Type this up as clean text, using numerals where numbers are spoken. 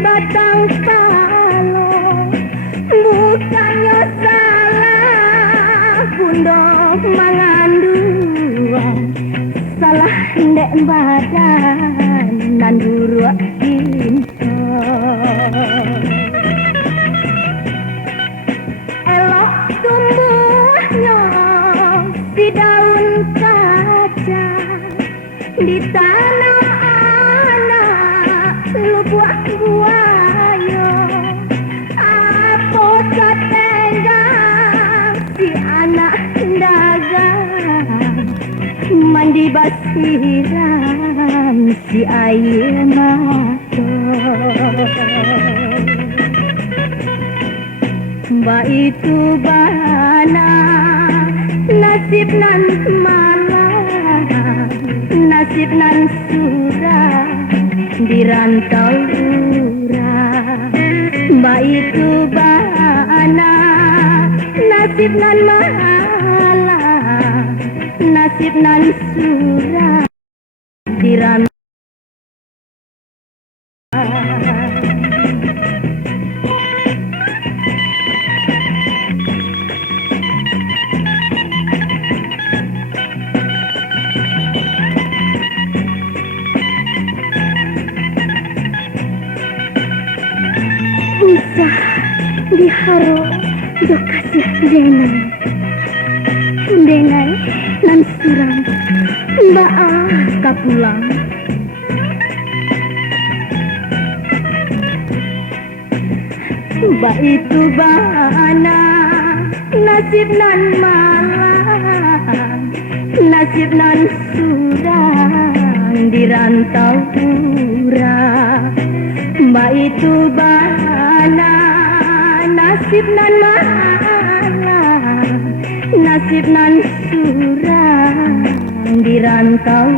batang palo, bukannya salah bunda mangandung, salah ndek badan nanduru cinta. Elok tumbuhnya si daun kaca di tanam anak lu buah-buayo, apa satenggang si anak dagang mandi basiram si air mata. Mbak itu bana nasib nan malang, nasib nan surah di rantau urang. Mbak itu bana nasib nan malang, nasib nan surah di rantau. Bisa diharo do kasih denai nan surang mbak kapulang. Mbak itu bana nasib nan malang, nasib nan surang di rantau urang. Mbak itu bana nasib nan malang, nasib nan surang di rantau